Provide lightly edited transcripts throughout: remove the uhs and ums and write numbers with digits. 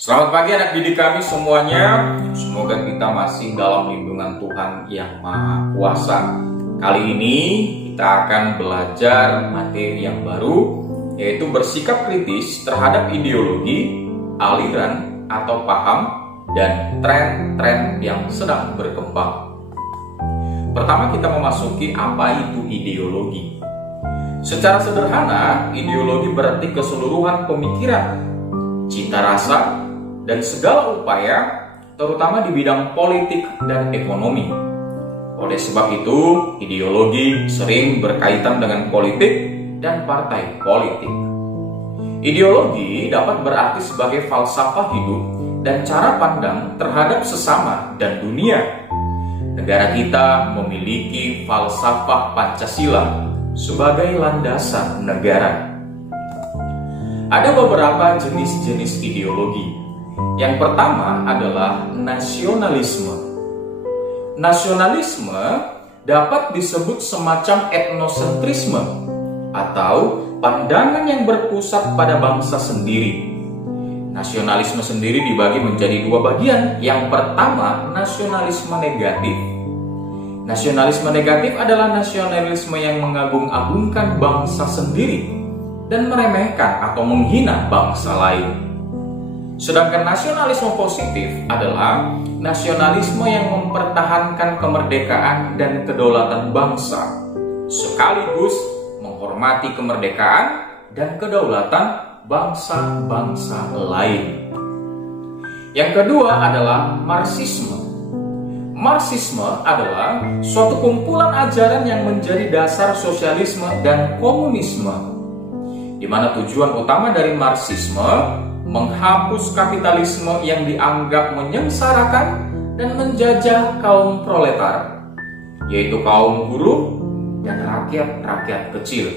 Selamat pagi anak didik kami semuanya. Semoga kita masih dalam lindungan Tuhan yang Maha Kuasa. Kali ini kita akan belajar materi yang baru, yaitu bersikap kritis terhadap ideologi, aliran atau paham, dan tren-tren yang sedang berkembang. Pertama kita memasuki apa itu ideologi. Secara sederhana, ideologi berarti keseluruhan pemikiran, cita rasa, dan segala upaya, terutama di bidang politik dan ekonomi. Oleh sebab itu, ideologi sering berkaitan dengan politik dan partai politik. Ideologi dapat berarti sebagai falsafah hidup dan cara pandang terhadap sesama dan dunia. Negara kita memiliki falsafah Pancasila sebagai landasan negara. Ada beberapa jenis-jenis ideologi. Yang pertama adalah nasionalisme. Nasionalisme dapat disebut semacam etnosentrisme atau pandangan yang berpusat pada bangsa sendiri. Nasionalisme sendiri dibagi menjadi dua bagian. Yang pertama, nasionalisme negatif. Nasionalisme negatif adalah nasionalisme yang mengagung-agungkan bangsa sendiri dan meremehkan atau menghina bangsa lain. Sedangkan nasionalisme positif adalah nasionalisme yang mempertahankan kemerdekaan dan kedaulatan bangsa, sekaligus menghormati kemerdekaan dan kedaulatan bangsa-bangsa lain. Yang kedua adalah Marxisme. Marxisme adalah suatu kumpulan ajaran yang menjadi dasar sosialisme dan komunisme, di mana tujuan utama dari Marxisme menghapus kapitalisme yang dianggap menyengsarakan dan menjajah kaum proletar, yaitu kaum buruh dan rakyat-rakyat kecil.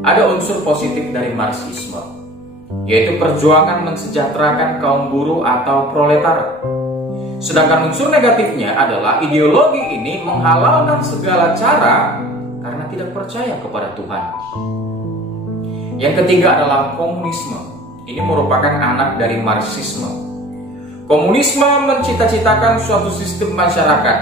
Ada unsur positif dari Marxisme, yaitu perjuangan mensejahterakan kaum buruh atau proletar. Sedangkan unsur negatifnya adalah ideologi ini menghalalkan segala cara karena tidak percaya kepada Tuhan. Yang ketiga adalah komunisme. Ini merupakan anak dari Marxisme. Komunisme mencita-citakan suatu sistem masyarakat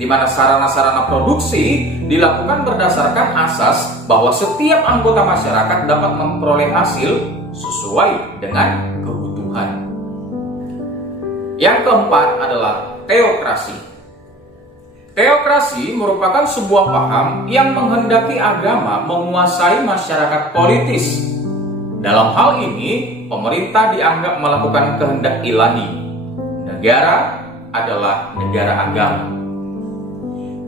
di mana sarana-sarana produksi dilakukan berdasarkan asas bahwa setiap anggota masyarakat dapat memperoleh hasil sesuai dengan kebutuhan. Yang keempat adalah teokrasi. Teokrasi merupakan sebuah paham yang menghendaki agama menguasai masyarakat politis. Dalam hal ini, pemerintah dianggap melakukan kehendak ilahi. Negara adalah negara agama.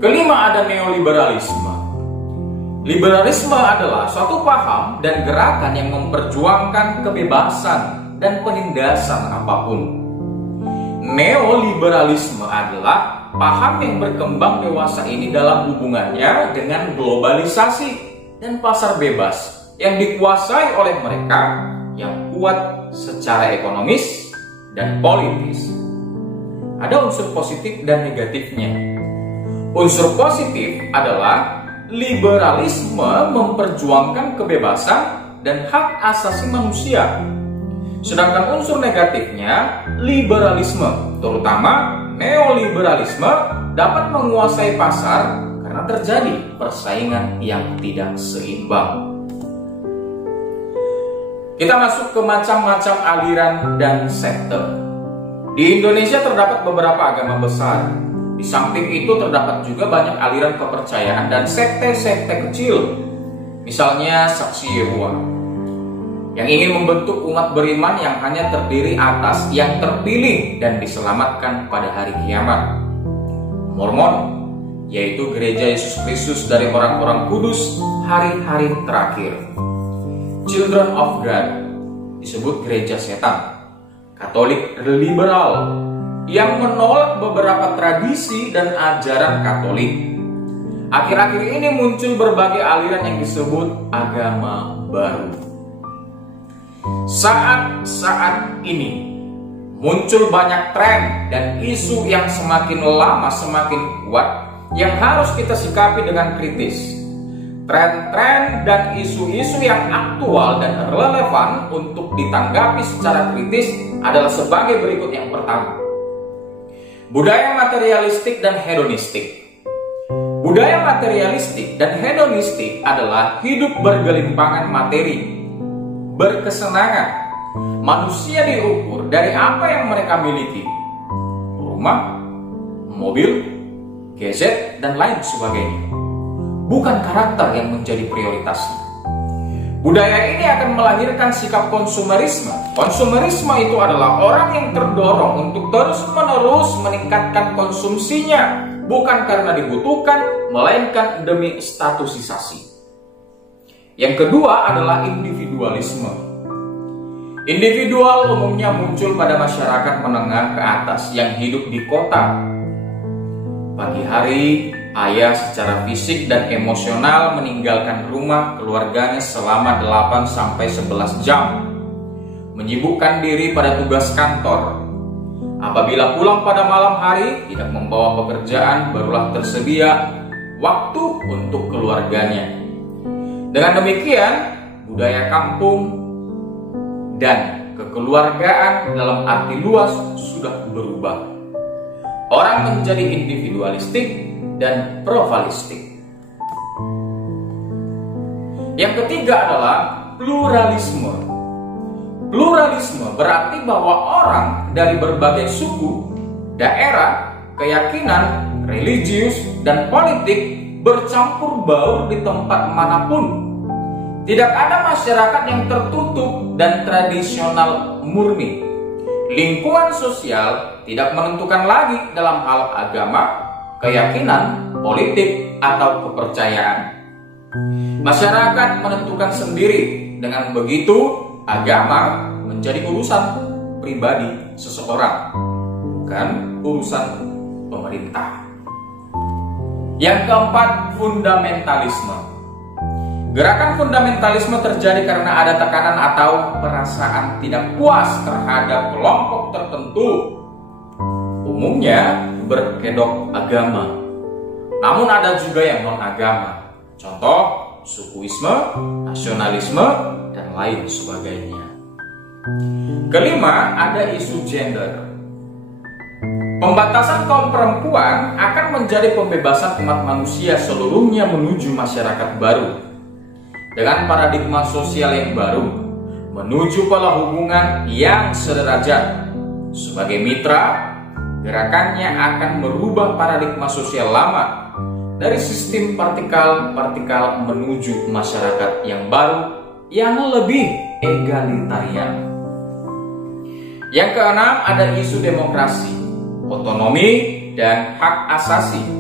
Kelima ada neoliberalisme. Liberalisme adalah suatu paham dan gerakan yang memperjuangkan kebebasan dan penindasan apapun. Neoliberalisme adalah paham yang berkembang dewasa ini dalam hubungannya dengan globalisasi dan pasar bebas yang dikuasai oleh mereka yang kuat secara ekonomis dan politis. Ada unsur positif dan negatifnya. Unsur positif adalah liberalisme memperjuangkan kebebasan dan hak asasi manusia. Sedangkan unsur negatifnya, liberalisme, terutama neoliberalisme, dapat menguasai pasar karena terjadi persaingan yang tidak seimbang. Kita masuk ke macam-macam aliran dan sekte. Di Indonesia terdapat beberapa agama besar. Di samping itu terdapat juga banyak aliran kepercayaan dan sekte-sekte kecil. Misalnya Saksi Yehova, yang ingin membentuk umat beriman yang hanya terdiri atas yang terpilih dan diselamatkan pada hari kiamat. Mormon, yaitu gereja Yesus Kristus dari orang-orang kudus hari-hari terakhir. Children of God, disebut gereja setan. Katolik liberal, yang menolak beberapa tradisi dan ajaran Katolik. Akhir-akhir ini muncul berbagai aliran yang disebut agama baru. Saat ini muncul banyak tren dan isu yang semakin lama semakin kuat yang harus kita sikapi dengan kritis. Tren-tren dan isu-isu yang aktual dan relevan untuk ditanggapi secara kritis adalah sebagai berikut. Yang pertama, budaya materialistik dan hedonistik. Budaya materialistik dan hedonistik adalah hidup bergelimpangan materi, berkesenangan. Manusia diukur dari apa yang mereka miliki: rumah, mobil, gadget, dan lain sebagainya. Bukan karakter yang menjadi prioritasnya. Budaya ini akan melahirkan sikap konsumerisme. Konsumerisme itu adalah orang yang terdorong untuk terus-menerus meningkatkan konsumsinya, bukan karena dibutuhkan, melainkan demi statusisasi. Yang kedua adalah individualisme. Individual umumnya muncul pada masyarakat menengah ke atas yang hidup di kota. Pagi hari, ayah secara fisik dan emosional meninggalkan rumah keluarganya selama 8-11 jam, menyibukkan diri pada tugas kantor. Apabila pulang pada malam hari, tidak membawa pekerjaan, barulah tersedia waktu untuk keluarganya. Dengan demikian, budaya kampung dan kekeluargaan dalam arti luas sudah berubah. Orang menjadi individualistik dan provalistik. Yang ketiga adalah pluralisme. Pluralisme berarti bahwa orang dari berbagai suku, daerah, keyakinan, religius, dan politik bercampur baur di tempat manapun. Tidak ada masyarakat yang tertutup dan tradisional murni. Lingkungan sosial tidak menentukan lagi dalam hal agama, keyakinan, politik, atau kepercayaan. Masyarakat menentukan sendiri. Dengan begitu, agama menjadi urusan pribadi seseorang, bukan urusan pemerintah. Yang keempat, fundamentalisme. Gerakan fundamentalisme terjadi karena ada tekanan atau perasaan tidak puas terhadap kelompok tertentu, umumnya berkedok agama. Namun ada juga yang non-agama, contoh sukuisme, nasionalisme, dan lain sebagainya. Kelima, ada isu gender. Pembatasan kaum perempuan akan menjadi pembebasan umat manusia seluruhnya menuju masyarakat baru. Dengan paradigma sosial yang baru, menuju pola hubungan yang sederajat. Sebagai mitra, gerakannya akan merubah paradigma sosial lama dari sistem partikal menuju masyarakat yang baru yang lebih egalitarian. Yang keenam, ada isu demokrasi, otonomi, dan hak asasi.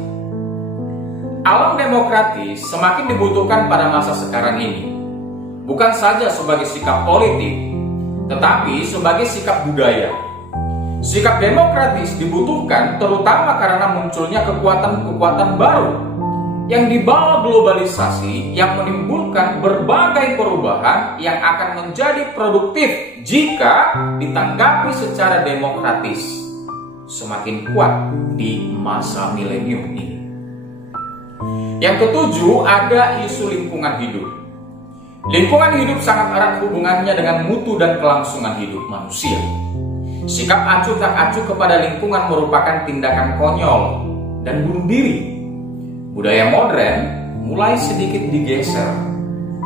Alam demokratis semakin dibutuhkan pada masa sekarang ini, bukan saja sebagai sikap politik, tetapi sebagai sikap budaya. Sikap demokratis dibutuhkan terutama karena munculnya kekuatan-kekuatan baru yang dibawa globalisasi yang menimbulkan berbagai perubahan yang akan menjadi produktif jika ditanggapi secara demokratis, semakin kuat di masa milenium ini. Yang ketujuh, ada isu lingkungan hidup. Lingkungan hidup sangat erat hubungannya dengan mutu dan kelangsungan hidup manusia. Sikap acuh tak acuh kepada lingkungan merupakan tindakan konyol dan bunuh diri. Budaya modern mulai sedikit digeser,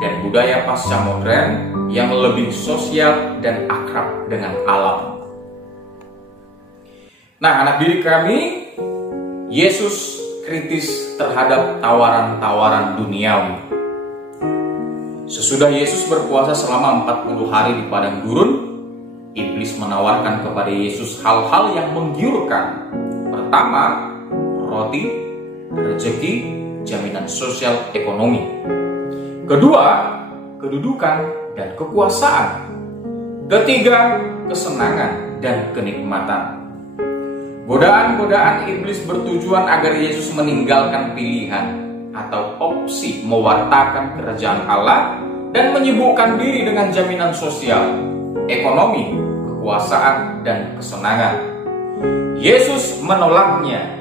dan budaya pasca modern yang lebih sosial dan akrab dengan alam. Nah, anak didik kami, Yesus kritis terhadap tawaran-tawaran duniawi. Sesudah Yesus berpuasa selama 40 hari di padang gurun, iblis menawarkan kepada Yesus hal-hal yang menggiurkan. Pertama, roti, rezeki, jaminan sosial ekonomi. Kedua, kedudukan dan kekuasaan. Ketiga, kesenangan dan kenikmatan. Godaan-godaan iblis bertujuan agar Yesus meninggalkan pilihan atau opsi mewartakan kerajaan Allah dan menyibukkan diri dengan jaminan sosial, ekonomi, kekuasaan, dan kesenangan. Yesus menolaknya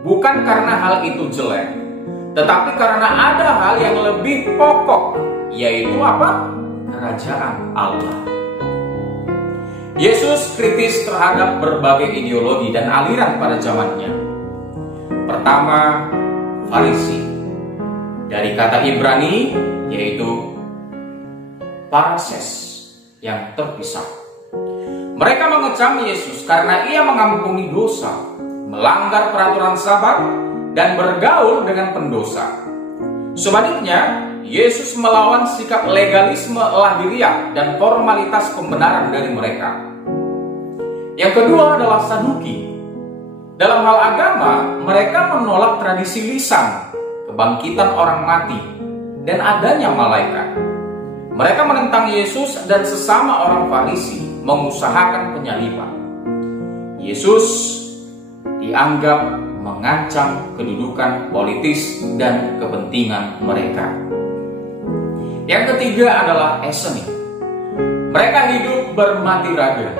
bukan karena hal itu jelek, tetapi karena ada hal yang lebih pokok, yaitu apa? Kerajaan Allah. Yesus kritis terhadap berbagai ideologi dan aliran pada zamannya. Pertama, Farisi. Dari kata Ibrani yaitu Parases, yang terpisah. Mereka mengecam Yesus karena ia mengampuni dosa, melanggar peraturan Sabat, dan bergaul dengan pendosa. Sebaliknya, Yesus melawan sikap legalisme lahiriah dan formalitas pembenaran dari mereka. Yang kedua adalah Saduki. Dalam hal agama, mereka menolak tradisi lisan, kebangkitan orang mati, dan adanya malaikat. Mereka menentang Yesus dan sesama orang Farisi mengusahakan penyaliban. Yesus dianggap mengancam kedudukan politis dan kepentingan mereka. Yang ketiga adalah Esseni. Mereka hidup bermati raga,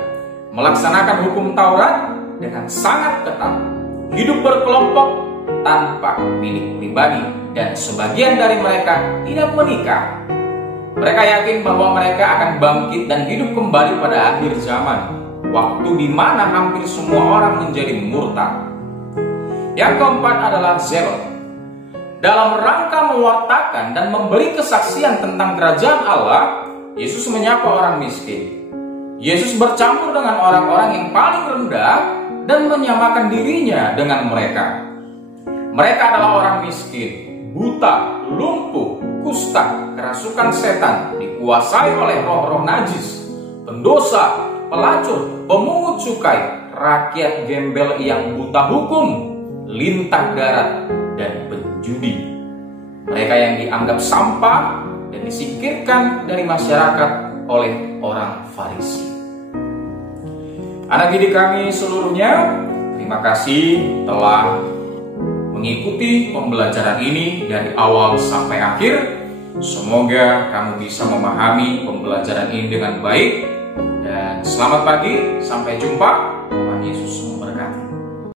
melaksanakan hukum Taurat dengan sangat ketat, hidup berkelompok tanpa milik pribadi, dan sebagian dari mereka tidak menikah. Mereka yakin bahwa mereka akan bangkit dan hidup kembali pada akhir zaman, waktu di mana hampir semua orang menjadi murtad. Yang keempat adalah Zelot. Dalam rangka mewartakan dan memberi kesaksian tentang kerajaan Allah, Yesus menyapa orang miskin. Yesus bercampur dengan orang-orang yang paling rendah dan menyamakan dirinya dengan mereka. Mereka adalah orang miskin, buta, lumpuh, kusta, kerasukan setan, dikuasai oleh roh-roh najis, pendosa, pelacur, pemungut cukai, rakyat gembel yang buta hukum, lintah darat, dan penjudi. Mereka yang dianggap sampah dan disingkirkan dari masyarakat oleh orang Farisi. Anak didik kami seluruhnya, terima kasih telah mengikuti pembelajaran ini dari awal sampai akhir. Semoga kamu bisa memahami pembelajaran ini dengan baik. Dan selamat pagi, sampai jumpa. Tuhan Yesus memberkati.